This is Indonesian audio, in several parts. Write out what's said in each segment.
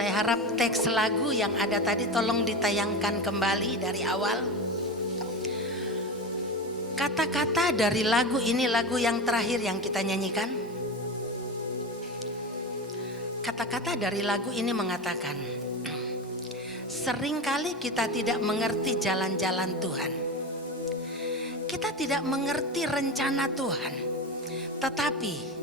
Saya harap teks lagu yang ada tadi tolong ditayangkan kembali dari awal. Kata-kata dari lagu ini lagu yang terakhir yang kita nyanyikan. Kata-kata dari lagu ini mengatakan, seringkali kita tidak mengerti jalan-jalan Tuhan. Kita tidak mengerti rencana Tuhan. Tetapi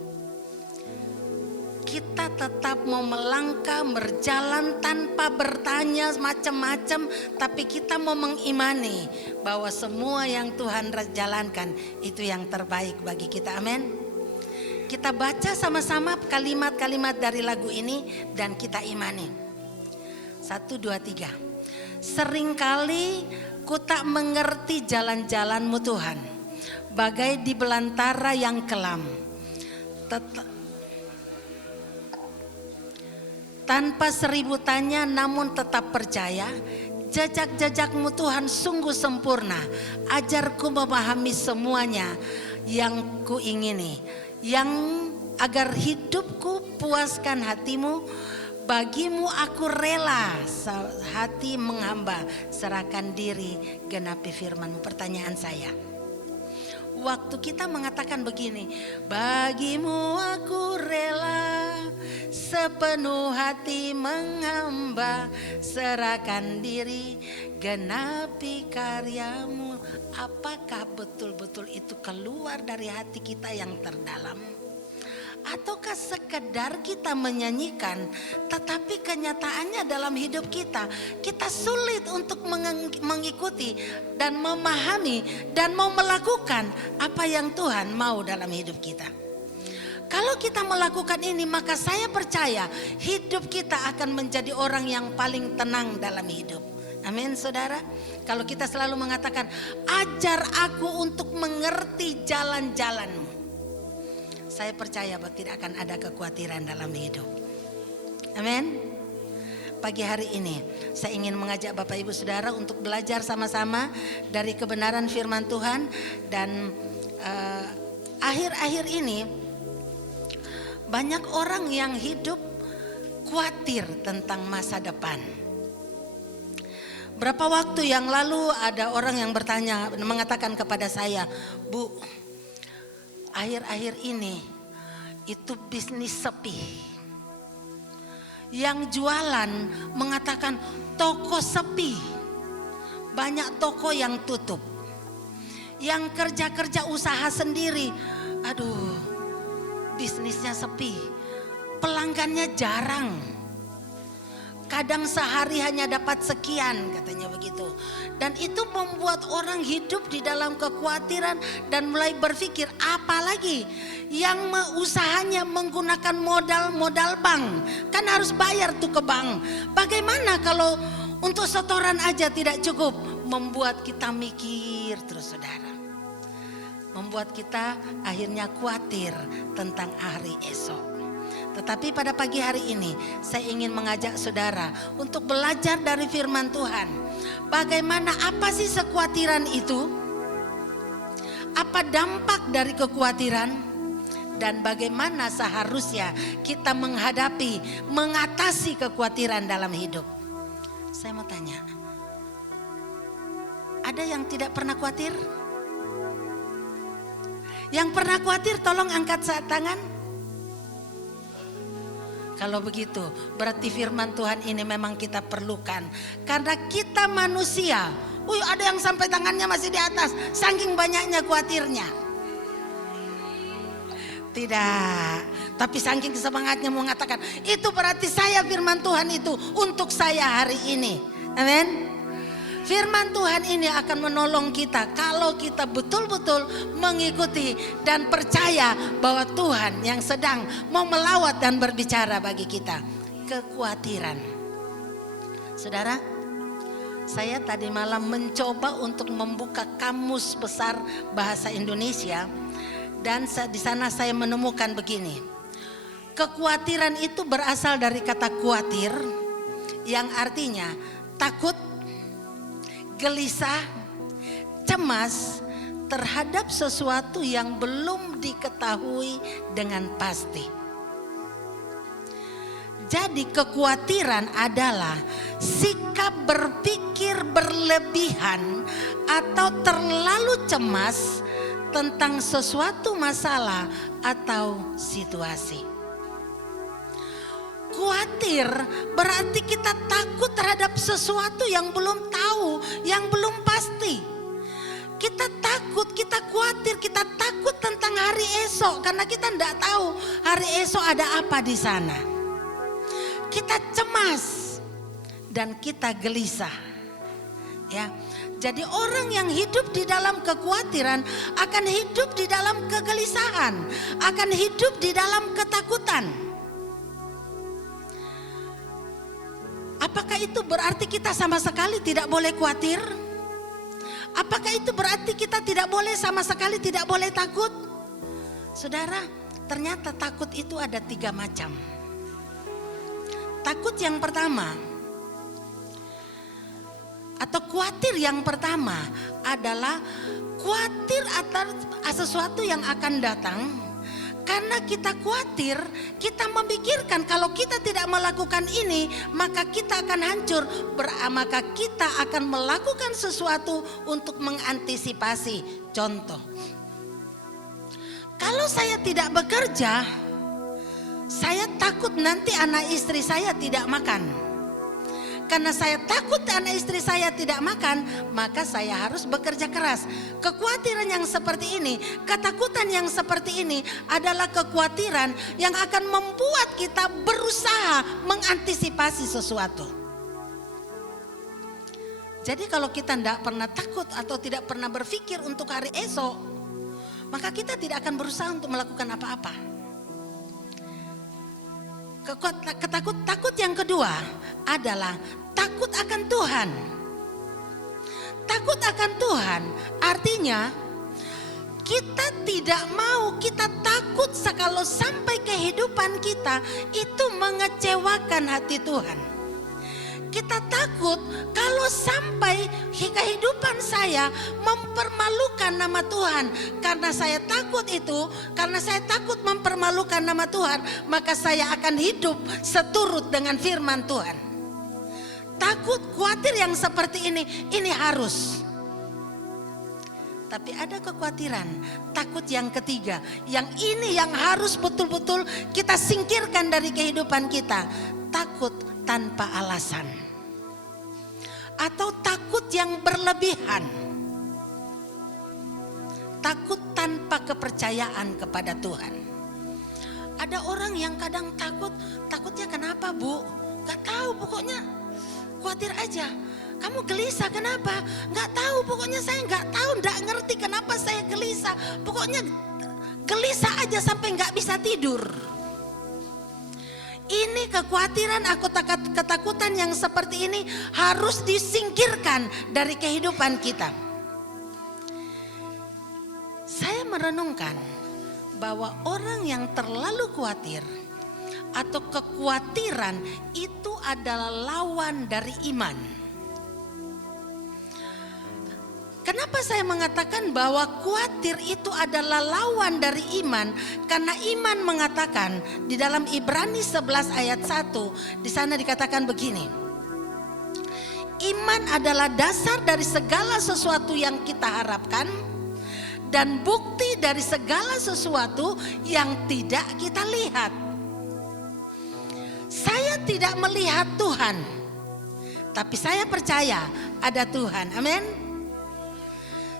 kita tetap mau melangkah, berjalan tanpa bertanya macam-macam, tapi kita mau mengimani bahwa semua yang Tuhan jalankan itu yang terbaik bagi kita. Amin. Kita baca sama-sama kalimat-kalimat dari lagu ini dan kita imani. 1, 2, 3. Seringkali ku tak mengerti jalan-jalanmu Tuhan, bagai di belantara yang kelam. Tanpa 1000 tanya namun tetap percaya, jejak-jejakmu Tuhan sungguh sempurna. Ajarku memahami semuanya yang ku ingini, yang agar hidupku puaskan hatimu. Bagimu aku rela hati menghamba, serahkan diri genapi firman-Mu. Pertanyaan saya, waktu kita mengatakan begini, bagimu aku rela sepenuh hati menghamba, serahkan diri genapi karyamu. Apakah betul-betul itu keluar dari hati kita yang terdalam? Ataukah sekedar kita menyanyikan, tetapi kenyataannya dalam hidup kita sulit untuk mengikuti dan memahami dan mau melakukan apa yang Tuhan mau dalam hidup kita. Kalau kita melakukan ini, maka saya percaya hidup kita akan menjadi orang yang paling tenang dalam hidup. Amin, saudara. Kalau kita selalu mengatakan, ajar aku untuk mengerti jalan-jalan-Mu, saya percaya bahwa tidak akan ada kekhawatiran dalam hidup. Amin. Pagi hari ini saya ingin mengajak Bapak Ibu Saudara untuk belajar sama-sama dari kebenaran firman Tuhan. Dan akhir-akhir ini banyak orang yang hidup khawatir tentang masa depan. Berapa waktu yang lalu ada orang yang bertanya, mengatakan kepada saya, Bu, akhir-akhir ini itu bisnis sepi. Yang jualan mengatakan toko sepi. Banyak toko yang tutup. Yang kerja-kerja usaha sendiri, aduh, bisnisnya sepi. Pelanggannya jarang. Kadang sehari hanya dapat sekian, katanya begitu. Dan itu membuat orang hidup di dalam kekhawatiran dan mulai berpikir, apalagi yang usahanya menggunakan modal bank, kan harus bayar tuh ke bank. Bagaimana kalau untuk setoran aja tidak cukup? Membuat kita mikir terus, saudara. Membuat kita akhirnya khawatir tentang hari esok. Tetapi pada pagi hari ini saya ingin mengajak saudara untuk belajar dari firman Tuhan. Bagaimana, apa sih kekhawatiran itu? Apa dampak dari kekhawatiran? Dan bagaimana seharusnya kita mengatasi kekhawatiran dalam hidup? Saya mau tanya, ada yang tidak pernah khawatir? Yang pernah khawatir tolong angkat tangan. Kalau begitu berarti firman Tuhan ini memang kita perlukan. Karena kita manusia. Ada yang sampai tangannya masih di atas, saking banyaknya khawatirnya. Tidak, tapi saking semangatnya mengatakan, itu berarti saya firman Tuhan itu untuk saya hari ini. Amin. Firman Tuhan ini akan menolong kita kalau kita betul-betul mengikuti dan percaya bahwa Tuhan yang sedang mau melawat dan berbicara bagi kita. Kekhawatiran. Saudara, saya tadi malam mencoba untuk membuka kamus besar bahasa Indonesia dan di sana saya menemukan begini. Kekhawatiran itu berasal dari kata khawatir yang artinya takut, gelisah, cemas terhadap sesuatu yang belum diketahui dengan pasti. Jadi kekhawatiran adalah sikap berpikir berlebihan atau terlalu cemas tentang sesuatu masalah atau situasi. Khawatir berarti kita takut terhadap sesuatu yang belum tahu, yang belum pasti. Kita takut, kita khawatir, kita takut tentang hari esok karena kita tidak tahu hari esok ada apa di sana. Kita cemas dan kita gelisah. Ya. Jadi orang yang hidup di dalam kekhawatiran akan hidup di dalam kegelisahan, akan hidup di dalam ketakutan. Apakah itu berarti kita sama sekali tidak boleh khawatir? Apakah itu berarti kita tidak boleh sama sekali tidak boleh takut? Saudara, ternyata takut itu ada 3 macam. Takut yang pertama atau khawatir yang pertama adalah khawatir atas sesuatu yang akan datang. Karena kita khawatir, kita memikirkan kalau kita tidak melakukan ini, maka kita akan hancur. Maka kita akan melakukan sesuatu untuk mengantisipasi. Contoh, kalau saya tidak bekerja, saya takut nanti anak istri saya tidak makan. Karena saya takut anak istri saya tidak makan, maka saya harus bekerja keras. Kekhawatiran yang seperti ini, ketakutan yang seperti ini adalah kekhawatiran yang akan membuat kita berusaha mengantisipasi sesuatu. Jadi kalau kita tidak pernah takut atau tidak pernah berpikir untuk hari esok, maka kita tidak akan berusaha untuk melakukan apa-apa. Takut yang kedua adalah takut akan Tuhan. Takut akan Tuhan artinya kita tidak mau, kita takut kalau sampai kehidupan kita itu mengecewakan hati Tuhan. Kita takut kalau sampai kehidupan saya mempermalukan nama Tuhan. Karena saya takut itu, karena saya takut mempermalukan nama Tuhan, maka saya akan hidup seturut dengan firman Tuhan. Takut, khawatir yang seperti ini harus. Tapi ada kekhawatiran, takut yang ketiga, yang ini yang harus betul-betul kita singkirkan dari kehidupan kita. Takut tanpa alasan atau takut yang berlebihan, takut tanpa kepercayaan kepada Tuhan. Ada orang yang kadang takutnya kenapa Bu? Gak tahu, pokoknya khawatir aja. Kamu gelisah kenapa? Gak tahu, pokoknya saya gak tahu, gak ngerti kenapa saya gelisah. Pokoknya gelisah aja sampai gak bisa tidur. Ini kekhawatiran, ketakutan yang seperti ini harus disingkirkan dari kehidupan kita. Saya merenungkan bahwa orang yang terlalu khawatir atau kekhawatiran itu adalah lawan dari iman. Kenapa saya mengatakan bahwa khawatir itu adalah lawan dari iman? Karena iman mengatakan di dalam Ibrani 11 ayat 1, di sana dikatakan begini. Iman adalah dasar dari segala sesuatu yang kita harapkan dan bukti dari segala sesuatu yang tidak kita lihat. Saya tidak melihat Tuhan, tapi saya percaya ada Tuhan. Amin.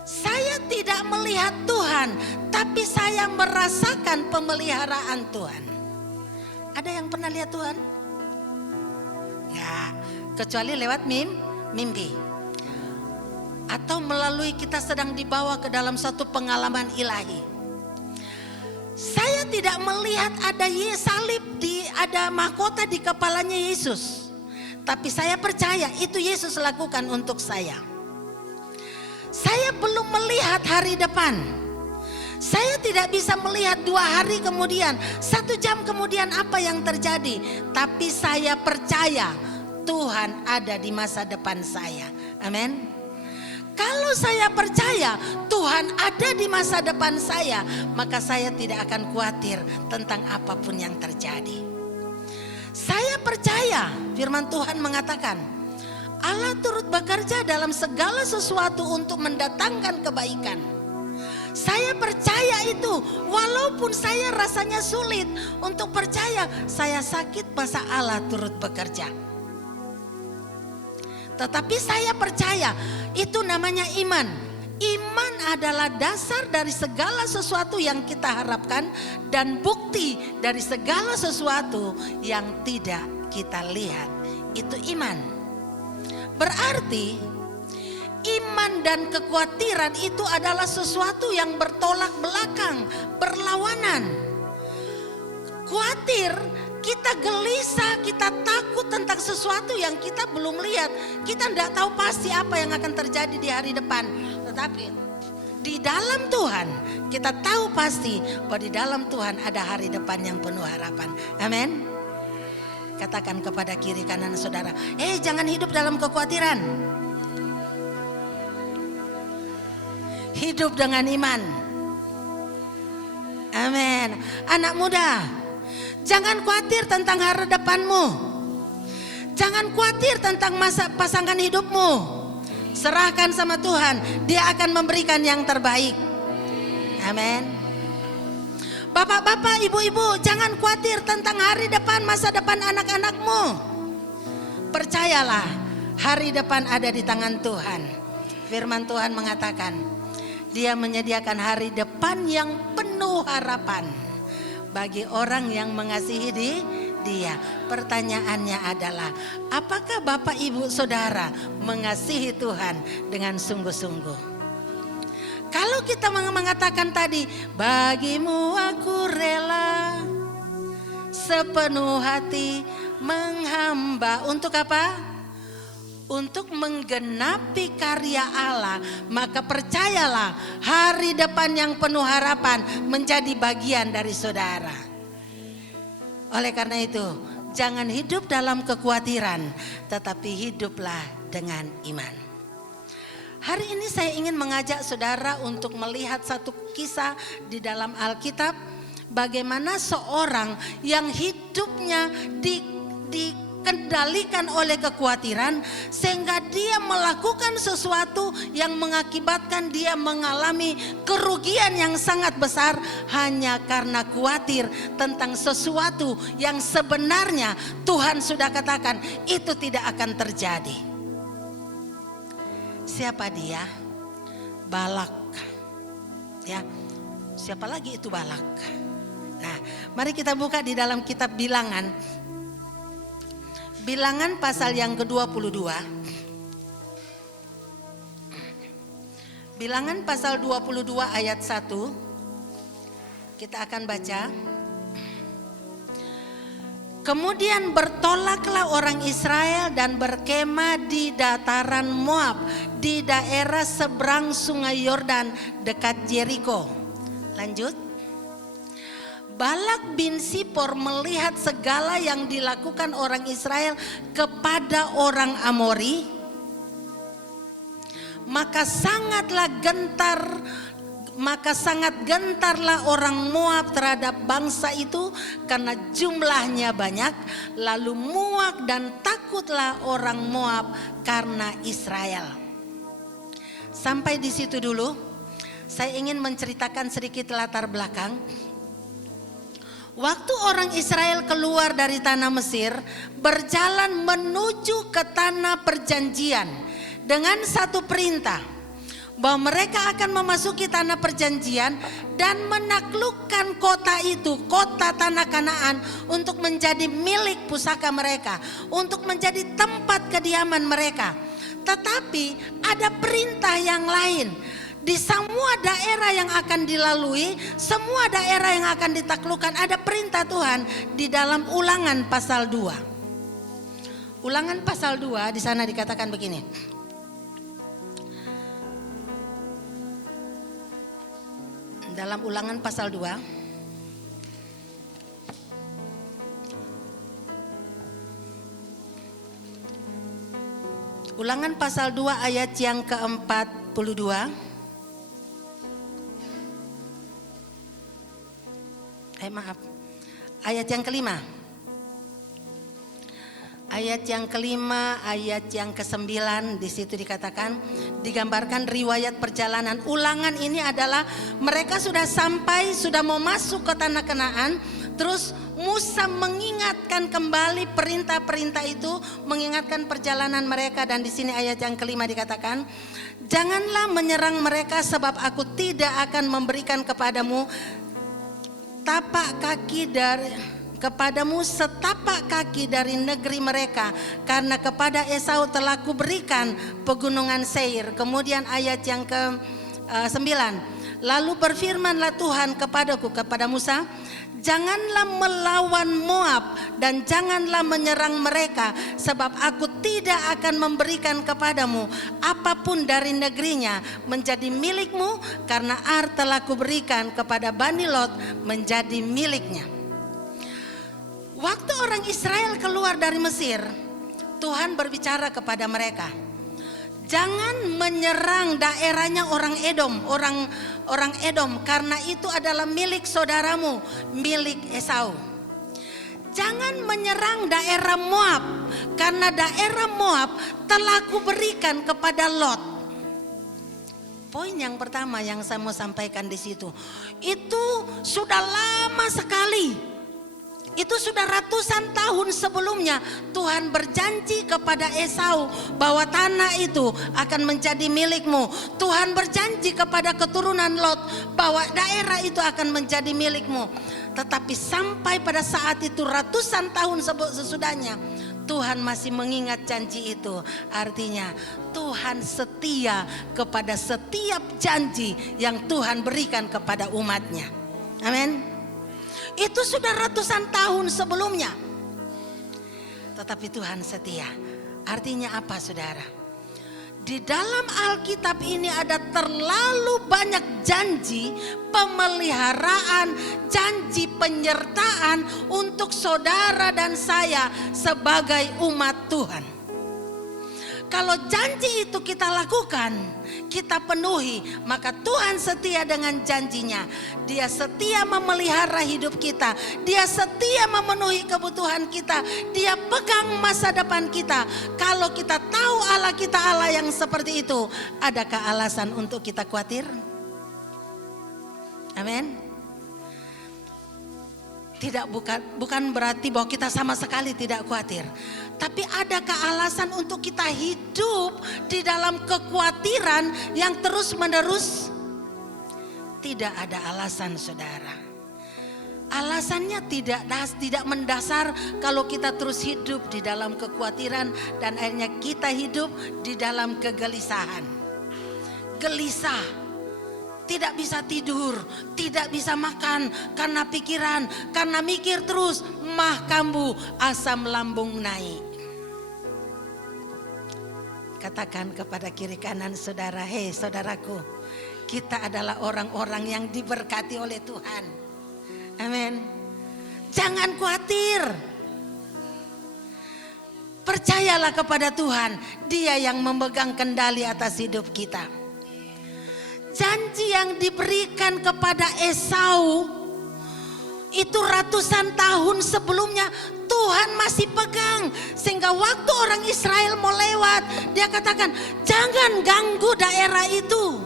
Saya tidak melihat Tuhan, tapi saya merasakan pemeliharaan Tuhan. Ada yang pernah lihat Tuhan? Ya, kecuali lewat mimpi. Atau melalui kita sedang dibawa ke dalam satu pengalaman ilahi. Saya tidak melihat ada salib, ada mahkota di kepalanya Yesus. Tapi saya percaya itu Yesus lakukan untuk saya. Saya belum melihat hari depan. Saya tidak bisa melihat 2 hari kemudian, 1 jam kemudian apa yang terjadi. Tapi saya percaya Tuhan ada di masa depan saya. Amin. Kalau saya percaya Tuhan ada di masa depan saya, maka saya tidak akan khawatir tentang apapun yang terjadi. Saya percaya firman Tuhan mengatakan, Allah turut bekerja dalam segala sesuatu untuk mendatangkan kebaikan. Saya percaya itu, walaupun saya rasanya sulit untuk percaya, saya sakit masa Allah turut bekerja. Tetapi saya percaya, itu namanya iman. Iman adalah dasar dari segala sesuatu yang kita harapkan dan bukti dari segala sesuatu yang tidak kita lihat. Itu iman. Berarti iman dan kekhawatiran itu adalah sesuatu yang bertolak belakang, berlawanan. Khawatir, kita gelisah, kita takut tentang sesuatu yang kita belum lihat. Kita tidak tahu pasti apa yang akan terjadi di hari depan. Tetapi di dalam Tuhan kita tahu pasti bahwa di dalam Tuhan ada hari depan yang penuh harapan. Amin. Katakan kepada kiri kanan saudara, jangan hidup dalam kekhawatiran. Hidup dengan iman. Amin. Anak muda, jangan khawatir tentang hari depanmu. Jangan khawatir tentang masa pasangan hidupmu. Serahkan sama Tuhan, Dia akan memberikan yang terbaik. Amin. Bapak-bapak, ibu-ibu, jangan khawatir tentang hari depan, masa depan anak-anakmu. Percayalah, hari depan ada di tangan Tuhan. Firman Tuhan mengatakan, Dia menyediakan hari depan yang penuh harapan bagi orang yang mengasihi Dia. Pertanyaannya adalah, apakah Bapak Ibu Saudara mengasihi Tuhan dengan sungguh-sungguh? Kalau kita mengatakan tadi, bagimu aku rela sepenuh hati menghamba, untuk apa? Untuk menggenapi karya Allah, maka percayalah hari depan yang penuh harapan menjadi bagian dari saudara. Oleh karena itu, jangan hidup dalam kekhawatiran, tetapi hiduplah dengan iman. Hari ini saya ingin mengajak saudara untuk melihat satu kisah di dalam Alkitab, bagaimana seorang yang hidupnya dikendalikan oleh kekhawatiran sehingga dia melakukan sesuatu yang mengakibatkan dia mengalami kerugian yang sangat besar hanya karena khawatir tentang sesuatu yang sebenarnya Tuhan sudah katakan itu tidak akan terjadi. Siapa dia? Balak. Ya. Siapa lagi itu Balak? Nah, mari kita buka di dalam kitab Bilangan. Bilangan pasal yang ke-22. Bilangan pasal 22 ayat 1. Kita akan baca. Kemudian bertolaklah orang Israel dan berkemah di dataran Moab, di daerah seberang sungai Yordan dekat Yeriko. Lanjut. Balak bin Sipor melihat segala yang dilakukan orang Israel kepada orang Amori, maka sangat gentarlah orang Moab terhadap bangsa itu karena jumlahnya banyak. Lalu muak dan takutlah orang Moab karena Israel. Sampai di situ dulu. Saya ingin menceritakan sedikit latar belakang. Waktu orang Israel keluar dari tanah Mesir, berjalan menuju ke tanah perjanjian dengan satu perintah, bahwa mereka akan memasuki tanah perjanjian dan menaklukkan kota itu, kota tanah Kanaan, untuk menjadi milik pusaka mereka, untuk menjadi tempat kediaman mereka. Tetapi ada perintah yang lain. Di semua daerah yang akan dilalui, semua daerah yang akan ditaklukkan, ada perintah Tuhan di dalam Ulangan pasal 2. Ulangan pasal 2 di sana dikatakan begini. Dalam Ulangan pasal 2 Ulangan pasal 2 ayat yang ke-42. Ayat yang kelima. Ayat yang kelima, ayat yang ke-9 di situ dikatakan, digambarkan riwayat perjalanan. Ulangan ini adalah mereka sudah sampai, sudah mau masuk ke tanah Kanaan. Terus Musa mengingatkan kembali perintah-perintah itu, mengingatkan perjalanan mereka. Dan di sini ayat yang kelima dikatakan, janganlah menyerang mereka sebab aku tidak akan memberikan kepadamu setapak kaki dari negeri mereka, karena kepada Esau telah kuberikan pegunungan Seir. Kemudian ayat yang ke-9, lalu berfirmanlah Tuhan kepadaku, kepada Musa, janganlah melawan Moab dan janganlah menyerang mereka, sebab aku tidak akan memberikan kepadamu apapun dari negerinya menjadi milikmu, karena Ar telah kuberikan kepada Bani Lot menjadi miliknya. Waktu orang Israel keluar dari Mesir, Tuhan berbicara kepada mereka, jangan menyerang daerahnya orang Edom, karena itu adalah milik saudaramu, milik Esau. Jangan menyerang daerah Moab, karena daerah Moab telah kuberikan kepada Lot. Poin yang pertama yang saya mau sampaikan di situ, itu sudah lama sekali. Itu sudah ratusan tahun sebelumnya Tuhan berjanji kepada Esau bahwa tanah itu akan menjadi milikmu. Tuhan berjanji kepada keturunan Lot bahwa daerah itu akan menjadi milikmu. Tetapi sampai pada saat itu ratusan tahun sesudahnya, Tuhan masih mengingat janji itu. Artinya Tuhan setia kepada setiap janji yang Tuhan berikan kepada umatnya. Amin. Itu sudah ratusan tahun sebelumnya. Tetapi Tuhan setia. Artinya apa, saudara? Di dalam Alkitab ini ada terlalu banyak janji pemeliharaan, janji penyertaan untuk saudara dan saya sebagai umat Tuhan. Kalau janji itu kita lakukan, kita penuhi, maka Tuhan setia dengan janjinya. Dia setia memelihara hidup kita. Dia setia memenuhi kebutuhan kita. Dia pegang masa depan kita. Kalau kita tahu Allah kita Allah yang seperti itu, adakah alasan untuk kita khawatir? Amin. Bukan berarti bahwa kita sama sekali tidak khawatir. Tapi adakah alasan untuk kita hidup di dalam kekhawatiran yang terus menerus? Tidak ada alasan, saudara. Alasannya tidak mendasar kalau kita terus hidup di dalam kekhawatiran dan akhirnya kita hidup di dalam kegelisahan. Gelisah. Tidak bisa tidur, tidak bisa makan karena pikiran, karena mikir terus, mah kambuh, asam lambung naik. Katakan kepada kiri kanan saudara, hei saudaraku, kita adalah orang-orang yang diberkati oleh Tuhan. Amin. Jangan khawatir. Percayalah kepada Tuhan, Dia yang memegang kendali atas hidup kita. Janji yang diberikan kepada Esau itu ratusan tahun sebelumnya Tuhan masih pegang. Sehingga waktu orang Israel mau lewat, dia katakan, jangan ganggu daerah itu.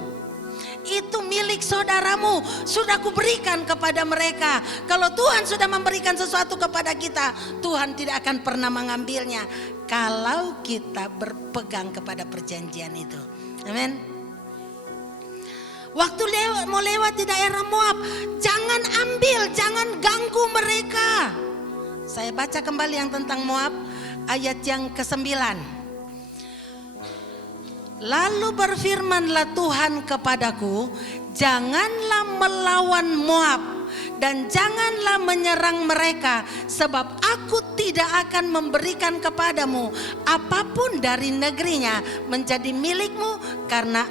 Itu milik saudaramu, sudah kuberikan kepada mereka. Kalau Tuhan sudah memberikan sesuatu kepada kita, Tuhan tidak akan pernah mengambilnya kalau kita berpegang kepada perjanjian itu. Amin. Waktu mau lewat di daerah Moab, jangan ambil, jangan ganggu mereka. Saya baca kembali yang tentang Moab, ayat yang ke-9. Lalu berfirmanlah Tuhan kepadaku, janganlah melawan Moab dan janganlah menyerang mereka, sebab aku tidak akan memberikan kepadamu apapun dari negerinya menjadi milikmu, karena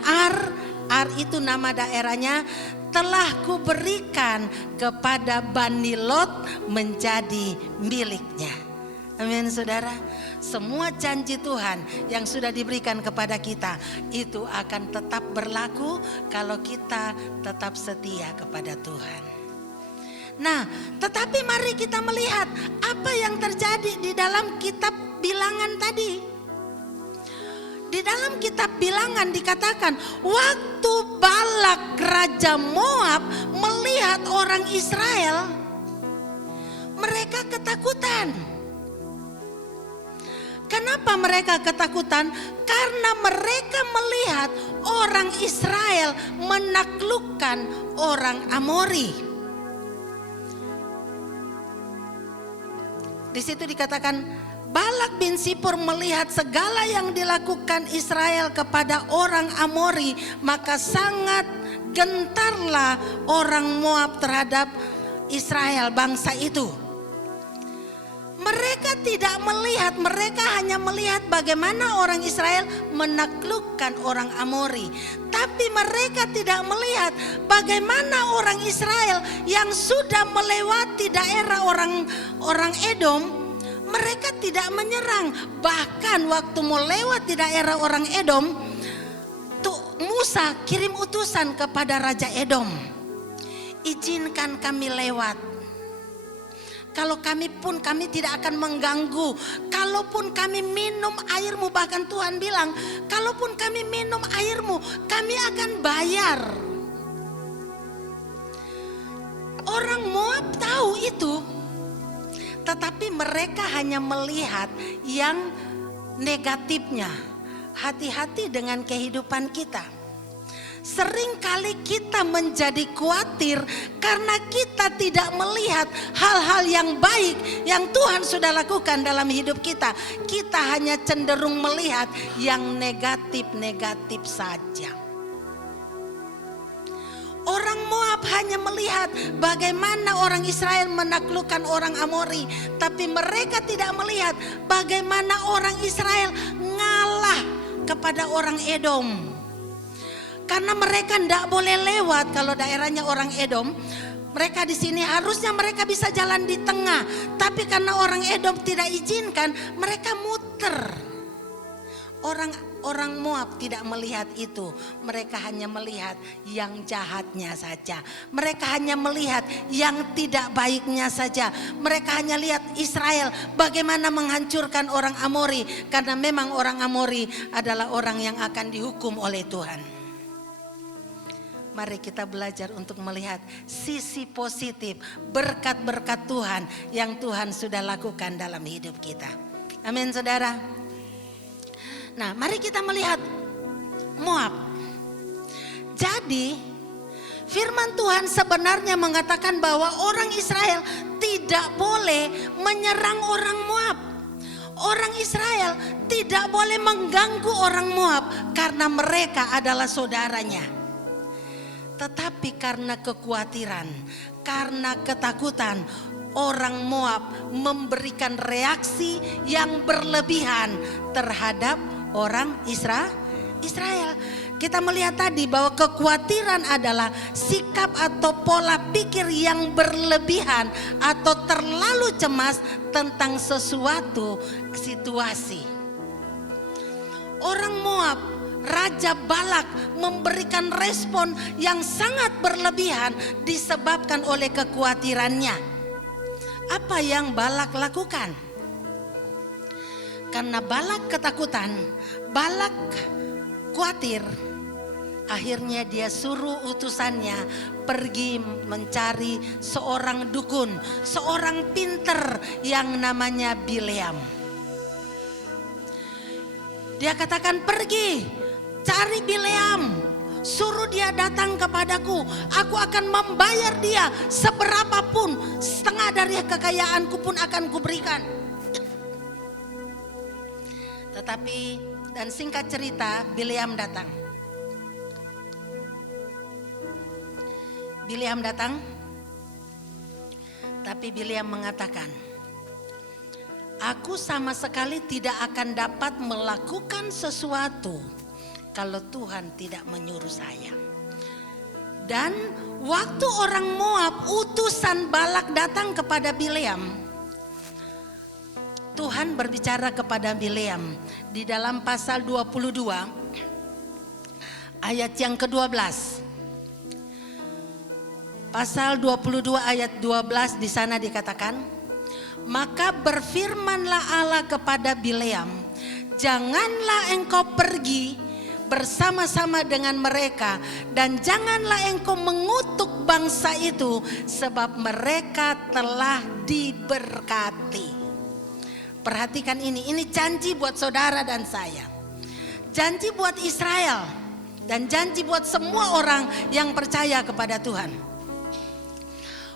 Ar itu nama daerahnya, telah kuberikan kepada Bani Lot menjadi miliknya. Amin saudara. Semua janji Tuhan yang sudah diberikan kepada kita itu akan tetap berlaku kalau kita tetap setia kepada Tuhan. Nah, tetapi mari kita melihat apa yang terjadi di dalam kitab Bilangan tadi. Di dalam kitab Bilangan dikatakan, waktu Balak raja Moab melihat orang Israel, mereka ketakutan. Kenapa mereka ketakutan? Karena mereka melihat orang Israel menaklukkan orang Amori. Di situ dikatakan, Balak bin Sipor melihat segala yang dilakukan Israel kepada orang Amori, maka sangat gentarlah orang Moab terhadap Israel, bangsa itu. Mereka tidak melihat, mereka hanya melihat bagaimana orang Israel menaklukkan orang Amori. Tapi mereka tidak melihat bagaimana orang Israel yang sudah melewati daerah orang Edom, mereka tidak menyerang. Bahkan waktu mau lewat di daerah orang Edom, tuh Musa kirim utusan kepada Raja Edom, izinkan kami lewat. Kalau kami tidak akan mengganggu. Kalaupun kami minum airmu, bahkan Tuhan bilang, kalaupun kami minum airmu, kami akan bayar. Orang Moab tahu itu, tetapi mereka hanya melihat yang negatifnya. Hati-hati dengan kehidupan kita. Seringkali kita menjadi khawatir karena kita tidak melihat hal-hal yang baik yang Tuhan sudah lakukan dalam hidup kita. Kita hanya cenderung melihat yang negatif-negatif saja. Orang Moab hanya melihat bagaimana orang Israel menaklukkan orang Amori, tapi mereka tidak melihat bagaimana orang Israel ngalah kepada orang Edom. Karena mereka tidak boleh lewat kalau daerahnya orang Edom. Mereka di sini harusnya mereka bisa jalan di tengah. Tapi karena orang Edom tidak izinkan, mereka muter. Orang Moab tidak melihat itu. Mereka hanya melihat yang jahatnya saja. Mereka hanya melihat yang tidak baiknya saja. Mereka hanya lihat Israel bagaimana menghancurkan orang Amori. Karena memang orang Amori adalah orang yang akan dihukum oleh Tuhan. Mari kita belajar untuk melihat sisi positif, berkat-berkat Tuhan yang Tuhan sudah lakukan dalam hidup kita. Amin saudara. Nah, mari kita melihat Moab. Jadi firman Tuhan sebenarnya mengatakan bahwa orang Israel tidak boleh menyerang orang Moab. Orang Israel tidak boleh mengganggu orang Moab karena mereka adalah saudaranya. Tetapi karena kekhawatiran, karena ketakutan, orang Moab memberikan reaksi yang berlebihan terhadap orang Israel. Kita melihat tadi bahwa kekhawatiran adalah sikap atau pola pikir yang berlebihan atau terlalu cemas tentang sesuatu situasi. Orang Moab, Raja Balak memberikan respon yang sangat berlebihan disebabkan oleh kekhawatirannya. Apa yang Balak lakukan? Karena Balak ketakutan, Balak khawatir, akhirnya dia suruh utusannya pergi mencari seorang dukun, seorang pinter yang namanya Bileam. Dia katakan, pergi cari Bileam, suruh dia datang kepadaku, aku akan membayar dia seberapapun, setengah dari kekayaanku pun akan kuberikan. Tetapi dan singkat cerita, Bileam datang. Tapi Bileam mengatakan, aku sama sekali tidak akan dapat melakukan sesuatu kalau Tuhan tidak menyuruh saya. Dan waktu orang Moab, utusan Balak datang kepada Bileam, Tuhan berbicara kepada Bileam di dalam pasal 22 ayat yang ke-12. Pasal 22 ayat 12 di sana dikatakan, maka berfirmanlah Allah kepada Bileam, janganlah engkau pergi bersama-sama dengan mereka dan janganlah engkau mengutuk bangsa itu sebab mereka telah diberkati. Perhatikan ini janji buat saudara dan saya. Janji buat Israel dan janji buat semua orang yang percaya kepada Tuhan.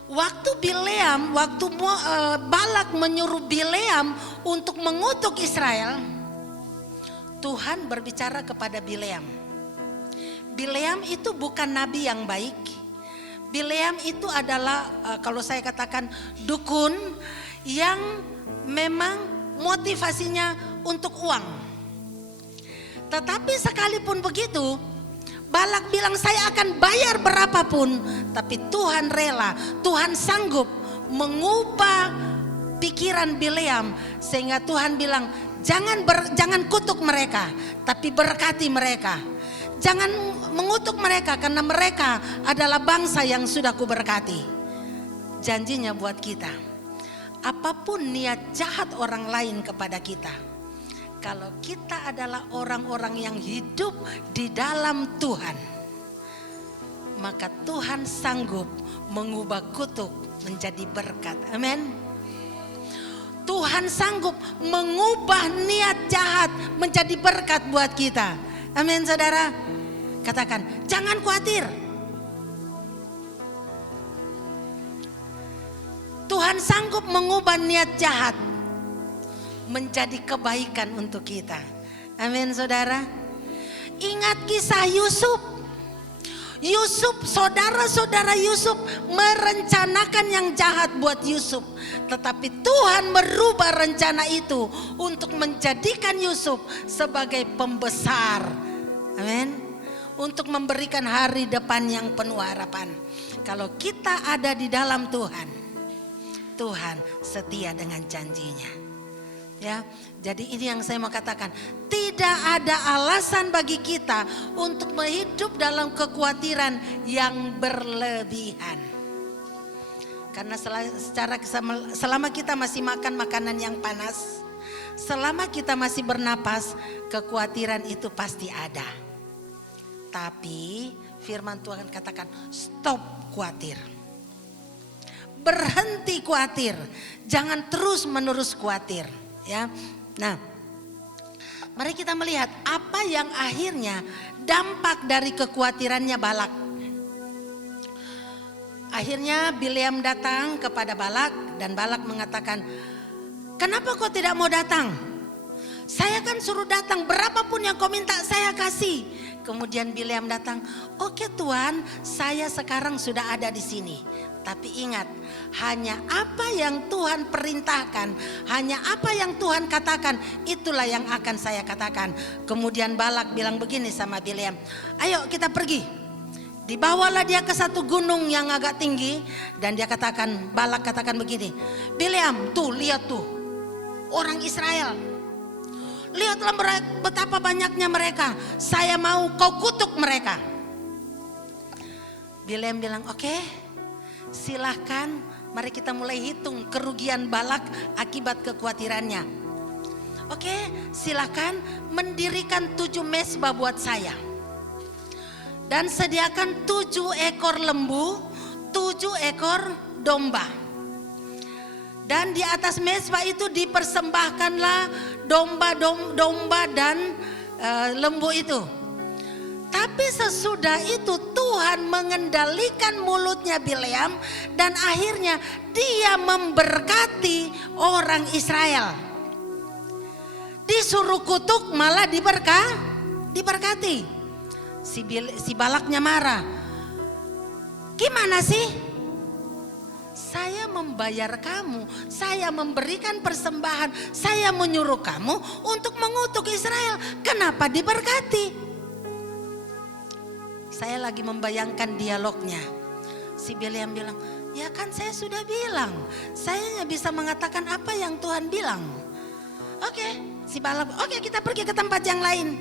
Waktu Balak menyuruh Bileam untuk mengutuk Israel, Tuhan berbicara kepada Bileam. Bileam itu bukan nabi yang baik. Bileam itu adalah kalau saya katakan dukun yang memang motivasinya untuk uang. Tetapi sekalipun begitu, Balak bilang saya akan bayar berapapun, tapi Tuhan rela, Tuhan sanggup mengubah pikiran Bileam sehingga Tuhan bilang jangan kutuk mereka, tapi berkati mereka. Jangan mengutuk mereka karena mereka adalah bangsa yang sudah kuberkati. Janjinya buat kita, apapun niat jahat orang lain kepada kita, kalau kita adalah orang-orang yang hidup di dalam Tuhan, maka Tuhan sanggup mengubah kutuk menjadi berkat. Amin. Tuhan sanggup mengubah niat jahat menjadi berkat buat kita. Amin, saudara. Katakan, jangan khawatir. Tuhan sanggup mengubah niat jahat menjadi kebaikan untuk kita. Amin, saudara. Ingat kisah Yusuf. Saudara-saudara Yusuf merencanakan yang jahat buat Yusuf. Tetapi Tuhan merubah rencana itu untuk menjadikan Yusuf sebagai pembesar. Amin. Untuk memberikan hari depan yang penuh harapan. Kalau kita ada di dalam Tuhan, Tuhan setia dengan janjinya. Ya, jadi ini yang saya mau katakan, tidak ada alasan bagi kita untuk hidup dalam kekhawatiran yang berlebihan. Karena selama kita masih makan makanan yang panas, selama kita masih bernapas, kekhawatiran itu pasti ada. Tapi firman Tuhan katakan, stop khawatir. Berhenti khawatir, jangan terus-menerus khawatir. Ya, nah, mari kita melihat apa yang akhirnya dampak dari kekhawatirannya Balak. Akhirnya Bileam datang kepada Balak dan Balak mengatakan, kenapa kau tidak mau datang? Saya kan suruh datang, berapapun yang kau minta saya kasih. Kemudian Bileam datang, oke Tuhan, saya sekarang sudah ada di sini. Tapi ingat, hanya apa yang Tuhan perintahkan, hanya apa yang Tuhan katakan, itulah yang akan saya katakan. Kemudian Balak bilang begini sama Bileam, ayo kita pergi. Dibawalah dia ke satu gunung yang agak tinggi dan Balak katakan begini, Bileam, tuh lihat tuh orang Israel. Lihatlah betapa banyaknya mereka. Saya mau kau kutuk mereka. Bileam bilang, oke, silahkan. Mari kita mulai hitung kerugian Balak akibat kekhawatirannya. Oke, silahkan mendirikan 7 mezbah buat saya. Dan sediakan 7 ekor lembu, 7 ekor domba. Dan di atas mezbah itu dipersembahkanlah domba dan lembu itu. Tapi sesudah itu Tuhan mengendalikan mulutnya Bileam dan akhirnya dia memberkati orang Israel. Disuruh kutuk malah diberkati. Si Balaknya marah. Gimana sih? saya membayar kamu, saya memberikan persembahan, saya menyuruh kamu untuk mengutuk Israel. Kenapa diberkati? Saya lagi membayangkan dialognya. Si Bileam bilang, ya kan saya sudah bilang, saya hanya bisa mengatakan apa yang Tuhan bilang. Oke, si Balak, oke kita pergi ke tempat yang lain.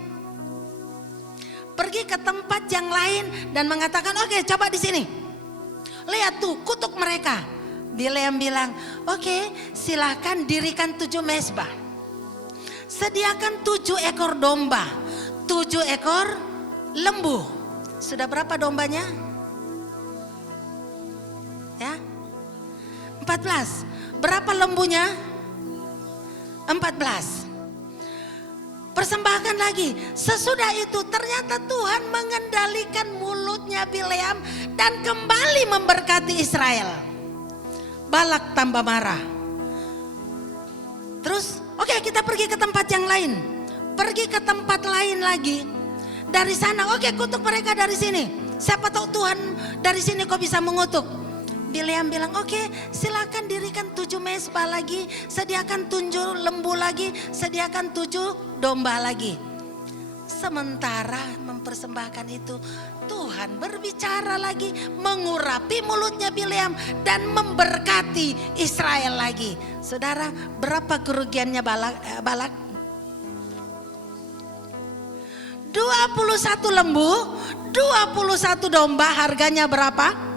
Pergi ke tempat yang lain dan mengatakan, oke coba di sini. Lihat tuh, kutuk mereka. Bileam bilang, oke silahkan dirikan 7 mezbah. Sediakan 7 ekor domba, 7 ekor lembu. Sudah berapa dombanya? Ya, 14. Berapa lembunya? 14. Persembahkan lagi. Sesudah itu ternyata Tuhan mengendalikan mulutnya Bileam dan kembali memberkati Israel. Balak tambah marah. Terus oke, kita pergi ke tempat yang lain. Pergi ke tempat lain lagi. Dari sana oke, kutuk mereka dari sini. Siapa tahu Tuhan dari sini kau bisa mengutuk. Bileam bilang oke, silakan dirikan 7 mezbah lagi, sediakan 7 lembu lagi, sediakan 7 domba lagi. Sementara mempersembahkan itu, Tuhan berbicara lagi, mengurapi mulutnya Bileam dan memberkati Israel lagi. Saudara, berapa kerugiannya Balak? 21 lembu, 21 domba, harganya berapa?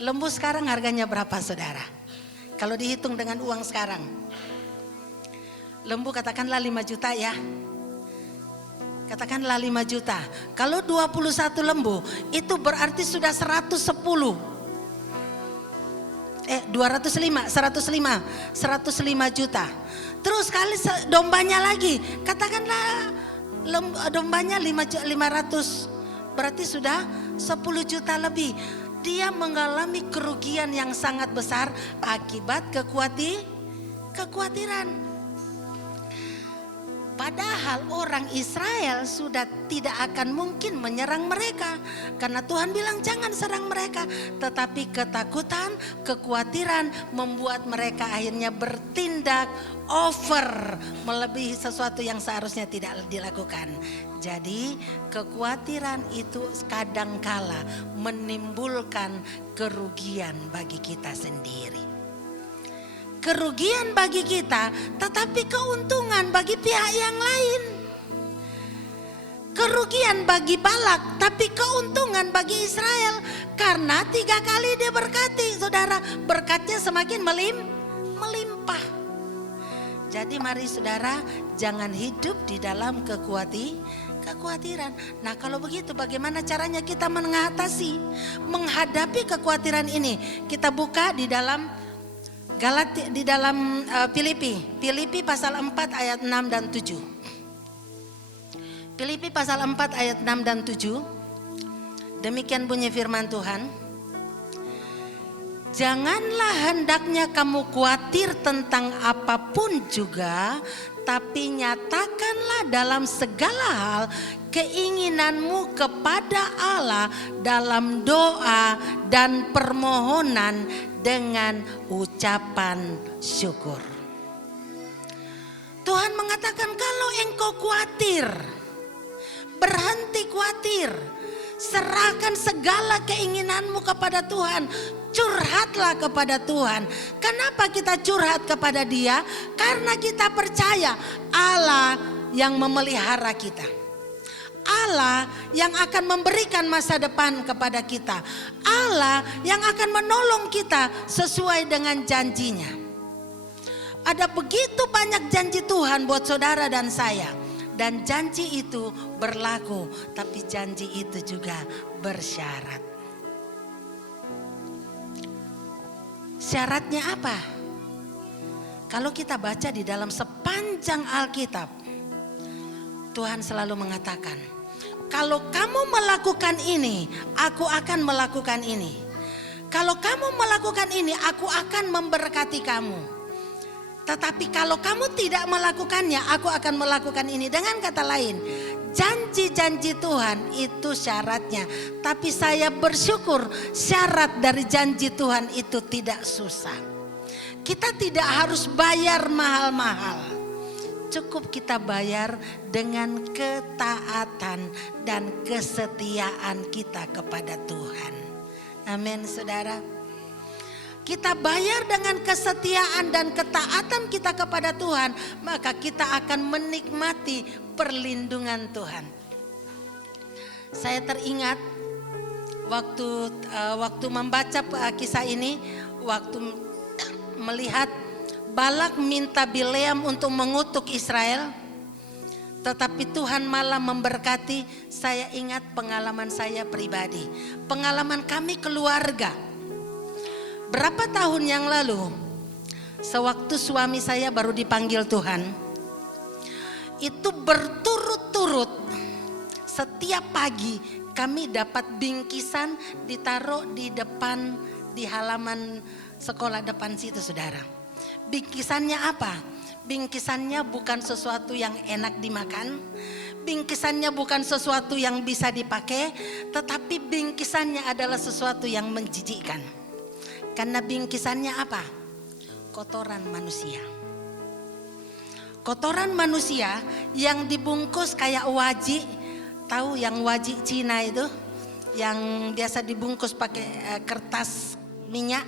Lembu sekarang harganya berapa saudara? Kalau dihitung dengan uang sekarang. Lembu katakanlah 5 juta ya. Katakanlah 5 juta. Kalau 21 lembu itu berarti sudah 105 juta. Terus kali dombanya lagi. Katakanlah dombanya 500, berarti sudah 10 juta lebih. Dia mengalami kerugian yang sangat besar akibat kekhawatiran. Padahal orang Israel sudah tidak akan mungkin menyerang mereka. Karena Tuhan bilang jangan serang mereka. Tetapi ketakutan, kekhawatiran membuat mereka akhirnya bertindak over. Melebihi sesuatu yang seharusnya tidak dilakukan. Jadi kekhawatiran itu kadangkala menimbulkan kerugian bagi kita sendiri. Kerugian bagi kita, tetapi keuntungan bagi pihak yang lain. Kerugian bagi Balak, tapi keuntungan bagi Israel. Karena 3 kali dia berkati, saudara, berkatnya semakin melimpah. Jadi mari saudara, jangan hidup di dalam kekhawatiran. Nah kalau begitu bagaimana caranya kita menghadapi kekhawatiran ini? Kita buka di dalam Filipi pasal 4 ayat 6 dan 7. Filipi pasal 4 ayat 6 dan 7. Demikian bunyi firman Tuhan. Janganlah hendaknya kamu khawatir tentang apapun juga, tapi nyatakanlah dalam segala hal keinginanmu kepada Allah dalam doa dan permohonan dengan ucapan syukur. Tuhan mengatakan kalau engkau khawatir, berhenti khawatir, serahkan segala keinginanmu kepada Tuhan. Curhatlah kepada Tuhan. Kenapa kita curhat kepada Dia? Karena kita percaya Allah yang memelihara kita. Allah yang akan memberikan masa depan kepada kita. Allah yang akan menolong kita sesuai dengan janjinya. Ada begitu banyak janji Tuhan buat saudara dan saya. Dan janji itu berlaku, tapi janji itu juga bersyarat. Syaratnya apa? Kalau kita baca di dalam sepanjang Alkitab, Tuhan selalu mengatakan, kalau kamu melakukan ini, aku akan melakukan ini. Kalau kamu melakukan ini, aku akan memberkati kamu. Tetapi kalau kamu tidak melakukannya, aku akan melakukan ini. Dengan kata lain, janji-janji Tuhan itu syaratnya. Tapi saya bersyukur syarat dari janji Tuhan itu tidak susah. Kita tidak harus bayar mahal-mahal. Cukup kita bayar dengan ketaatan dan kesetiaan kita kepada Tuhan. Amin, saudara. Kita bayar dengan kesetiaan dan ketaatan kita kepada Tuhan, maka kita akan menikmati perlindungan Tuhan. Saya teringat waktu membaca kisah ini, waktu melihat Balak minta Bileam untuk mengutuk Israel, tetapi Tuhan malah memberkati. Saya ingat pengalaman saya pribadi, pengalaman kami keluarga. Berapa tahun yang lalu, sewaktu suami saya baru dipanggil Tuhan, itu berturut-turut setiap pagi kami dapat bingkisan ditaruh di depan, di halaman sekolah depan situ, saudara. Bingkisannya apa? Bingkisannya bukan sesuatu yang enak dimakan, bingkisannya bukan sesuatu yang bisa dipakai, tetapi bingkisannya adalah sesuatu yang menjijikkan. Karena bingkisannya apa? Kotoran manusia. Kotoran manusia yang dibungkus kayak waji. Tahu yang waji Cina itu? Yang biasa dibungkus pakai kertas minyak.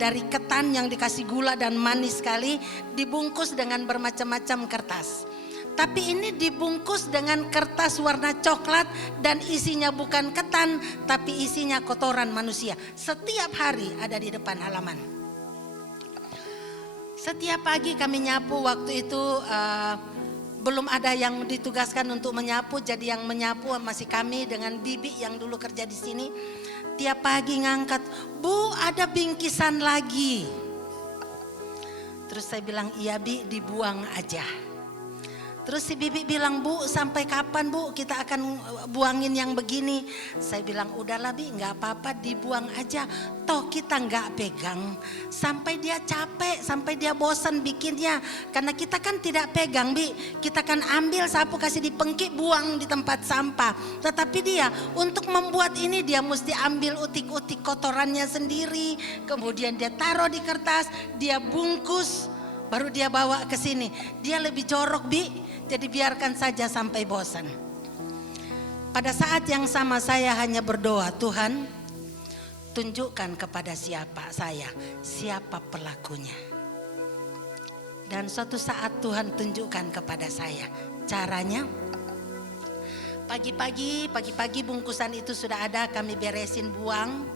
Dari ketan yang dikasih gula dan manis sekali, dibungkus dengan bermacam-macam kertas. Tapi ini dibungkus dengan kertas warna coklat dan isinya bukan ketan, tapi isinya kotoran manusia. Setiap hari ada di depan halaman. Setiap pagi kami nyapu, waktu itu belum ada yang ditugaskan untuk menyapu, jadi yang menyapu masih kami dengan bibi yang dulu kerja di sini. Tiap pagi ngangkat, "Bu, ada bingkisan lagi." Terus saya bilang, "Iya Bi, dibuang aja." Terus si bibi bilang, "Bu, sampai kapan Bu kita akan buangin yang begini?" Saya bilang, "Udahlah Bi, gak apa-apa, dibuang aja. Toh kita gak pegang sampai dia capek, sampai dia bosan bikinnya. Karena kita kan tidak pegang Bi, kita kan ambil sapu kasih di pengki, buang di tempat sampah. Tetapi dia untuk membuat ini dia mesti ambil utik-utik kotorannya sendiri, kemudian dia taruh di kertas, dia bungkus, baru dia bawa ke sini. Dia lebih jorok Bi, jadi biarkan saja sampai bosan." Pada saat yang sama saya hanya berdoa, "Tuhan, tunjukkan kepada siapa pelakunya." Dan suatu saat Tuhan tunjukkan kepada saya caranya. Pagi-pagi bungkusan itu sudah ada, kami beresin buang.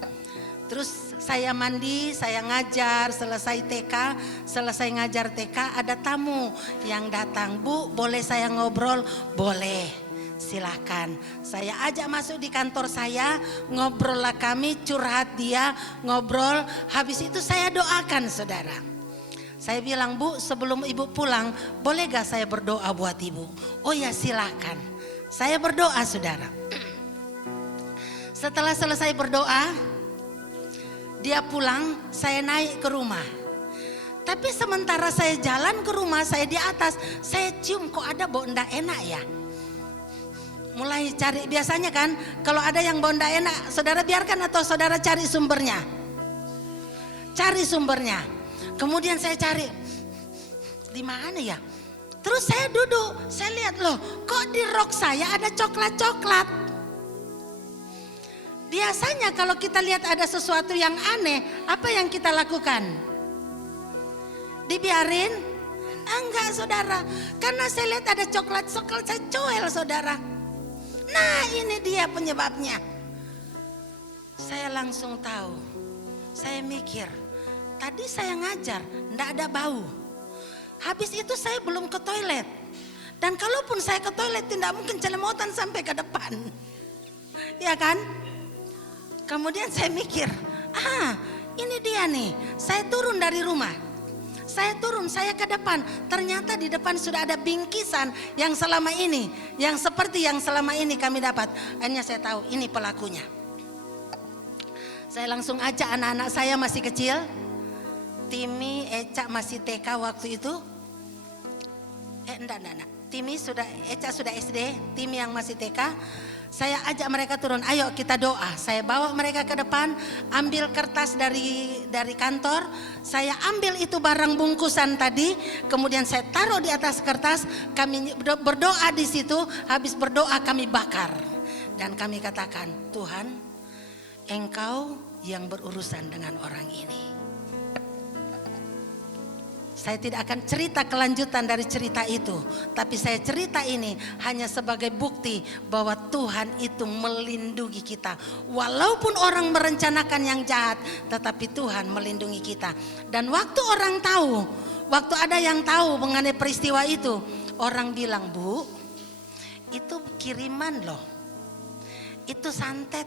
Terus saya mandi, saya ngajar, selesai ngajar TK, ada tamu yang datang. "Bu, boleh saya ngobrol?" "Boleh, silahkan." Saya ajak masuk di kantor saya, ngobrol lah kami, curhat dia, ngobrol. Habis itu saya doakan, saudara. Saya bilang, "Bu, sebelum ibu pulang, boleh gak saya berdoa buat ibu?" "Oh ya, silahkan." Saya berdoa, saudara. Setelah selesai berdoa, dia pulang, saya naik ke rumah. Tapi sementara saya jalan ke rumah, saya di atas, saya cium kok ada bau ndak enak ya. Mulai cari, biasanya kan kalau ada yang bau ndak enak, saudara biarkan atau saudara cari sumbernya? Cari sumbernya. Kemudian saya cari, di mana ya? Terus saya duduk, saya lihat, loh kok di rok saya ada coklat-coklat. Biasanya kalau kita lihat ada sesuatu yang aneh, apa yang kita lakukan? Dibiarin? Enggak, saudara. Karena saya lihat ada coklat, saya coel, saudara. Nah, ini dia penyebabnya. Saya langsung tahu. Saya mikir, tadi saya ngajar, enggak ada bau. Habis itu saya belum ke toilet. Dan kalaupun saya ke toilet, tidak mungkin celemotan sampai ke depan. Ya kan? Kemudian saya mikir, ini dia nih, saya turun dari rumah. Saya turun, saya ke depan. Ternyata di depan sudah ada bingkisan yang selama ini, yang seperti yang selama ini kami dapat. Akhirnya saya tahu ini pelakunya. Saya langsung ajak anak-anak saya masih kecil. Timi, Eca masih TK waktu itu. Enggak. Timi sudah, Eca sudah SD, Timi yang masih TK. Saya ajak mereka turun, ayo kita doa. Saya bawa mereka ke depan, ambil kertas dari kantor. Saya ambil itu barang bungkusan tadi, kemudian saya taruh di atas kertas. Kami berdoa di situ, habis berdoa kami bakar. Dan kami katakan, Tuhan, Engkau yang berurusan dengan orang ini. Saya tidak akan cerita kelanjutan dari cerita itu, tapi saya cerita ini hanya sebagai bukti bahwa Tuhan itu melindungi kita. Walaupun orang merencanakan yang jahat, tetapi Tuhan melindungi kita. Dan waktu orang tahu, waktu ada yang tahu mengenai peristiwa itu, orang bilang, Bu, itu kiriman loh, itu santet,